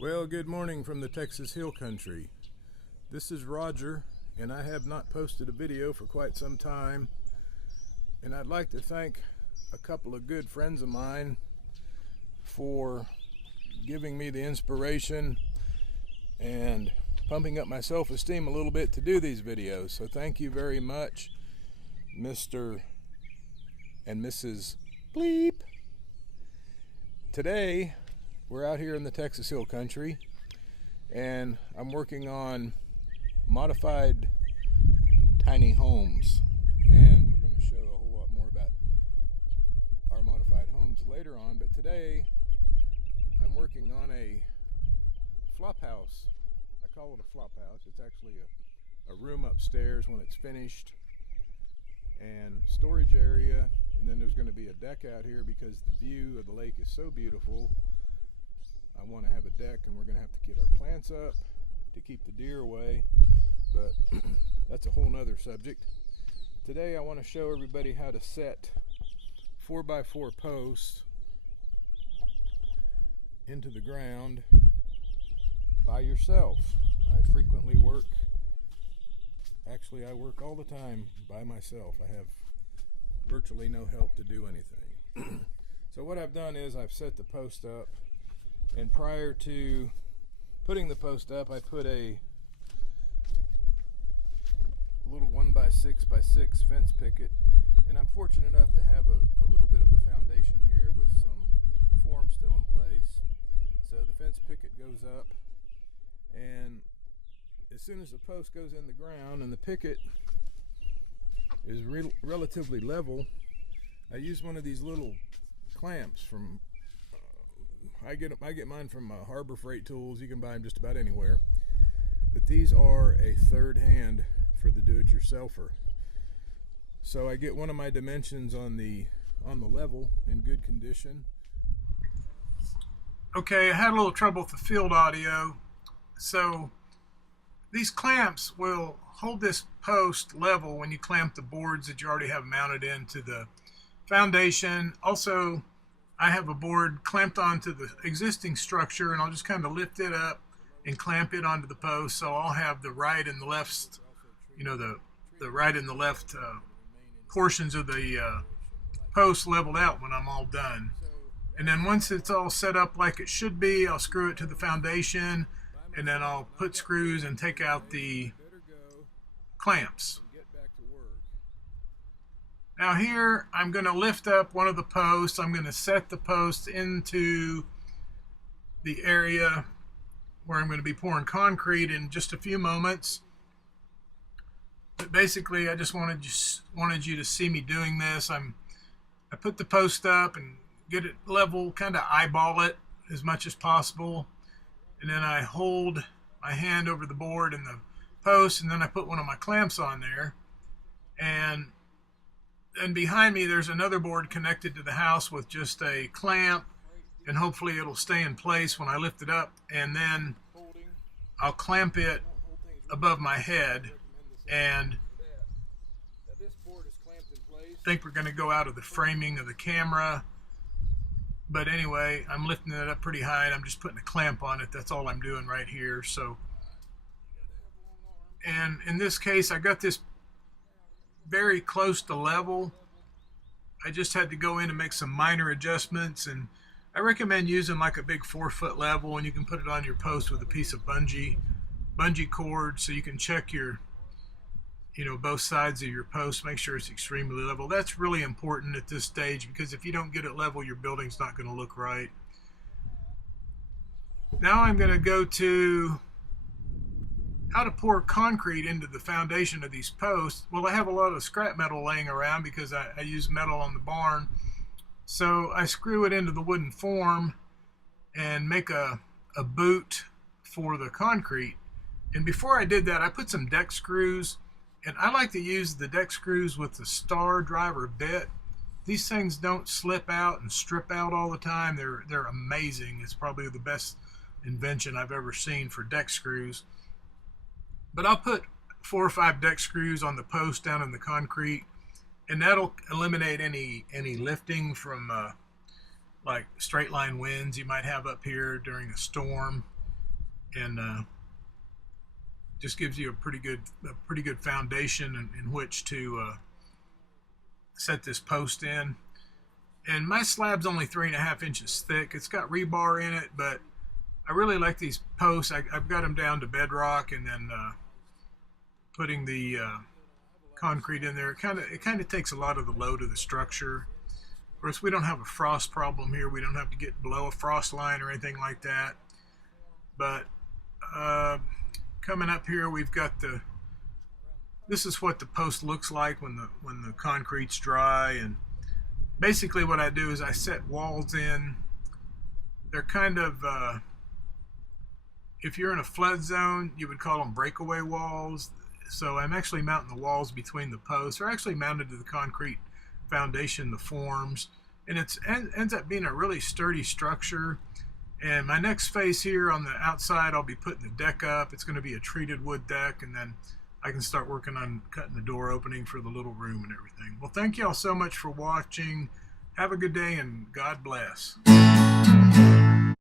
Well, good morning from the Texas Hill Country. This is Roger, and I have not posted a video for quite some time. And I'd like to thank a couple of good friends of mine for giving me the inspiration and pumping up my self-esteem a little bit to do these videos. So thank you very much, Mr. and Mrs. Bleep. Today, we're out here in the Texas Hill Country, and I'm working on modified tiny homes. And we're going to show a whole lot more about our modified homes later on. But today, I'm working on a flop house. I call it a flop house. It's actually a room upstairs when it's finished, and storage area. And then there's going to be a deck out here because the view of the lake is so beautiful. I want to have a deck, and we're going to have to get our plants up to keep the deer away, but that's a whole nother subject. Today I want to show everybody how to set 4x4 posts into the ground by yourself. I frequently work, actually I work all the time by myself. I have virtually no help to do anything. So what I've done is I've set the post up, and prior to putting the post up, I put a little 1x6x6 fence picket, and I'm fortunate enough to have a little bit of a foundation here with some form still in place. So the fence picket goes up, and as soon as the post goes in the ground and the picket is relatively level, I use one of these little clamps from I get mine from Harbor Freight Tools. You can buy them just about anywhere, but these are a third hand for the do-it-yourselfer. So I get one of my dimensions on the level in good condition. Okay, I had a little trouble with the field audio, so these clamps will hold this post level when you clamp the boards that you already have mounted into the foundation. Also, I have a board clamped onto the existing structure, and I'll just kind of lift it up and clamp it onto the post, so I'll have the right and the left, the right and the left portions of the post leveled out when I'm all done. And then once it's all set up like it should be, I'll screw it to the foundation, and then I'll put screws and take out the clamps. Now here, I'm going to lift up one of the posts. I'm going to set the post into the area where I'm going to be pouring concrete in just a few moments. But basically, I just wanted you to see me doing this. I put the post up and get it level, kind of eyeball it as much as possible. And then I hold my hand over the board and the post, and then I put one of my clamps on there. And behind me there's another board connected to the house with just a clamp, and hopefully it'll stay in place when I lift it up, and then I'll clamp it above my head. And I think we're going to go out of the framing of the camera, but anyway, I'm lifting it up pretty high and I'm just putting a clamp on it. That's all I'm doing right here. So, and in this case I got this very close to level. I just had to go in and make some minor adjustments, and I recommend using like a big 4-foot level, and you can put it on your post with a piece of bungee cord, so you can check your both sides of your post, make sure it's extremely level. That's really important at this stage, because if you don't get it level, your building's not going to look right. Now I'm going to go to how to pour concrete into the foundation of these posts. Well, I have a lot of scrap metal laying around because I use metal on the barn. So I screw it into the wooden form and make a boot for the concrete. And before I did that, I put some deck screws, and I like to use the deck screws with the star driver bit. These things don't slip out and strip out all the time. They're amazing. It's probably the best invention I've ever seen for deck screws. But I'll put 4 or 5 deck screws on the post down in the concrete, and that'll eliminate any lifting from like straight line winds you might have up here during a storm. and just gives you a pretty good foundation in which to set this post in. And my slab's only 3.5 inches thick. It's got rebar in it, but I really like these posts. I've got them down to bedrock, and then putting the concrete in there. It kind of takes a lot of the load of the structure. Of course, we don't have a frost problem here. We don't have to get below a frost line or anything like that. But coming up here, we've got this is what the post looks like when the concrete's dry. And basically what I do is I set walls in. They're kind of, if you're in a flood zone, you would call them breakaway walls. So I'm actually mounting the walls between the posts. They're actually mounted to the concrete foundation, the forms, and it ends up being a really sturdy structure. And my next phase here on the outside, I'll be putting the deck up. It's going to be a treated wood deck, and then I can start working on cutting the door opening for the little room and everything. Well, thank you all so much for watching. Have a good day, and God bless.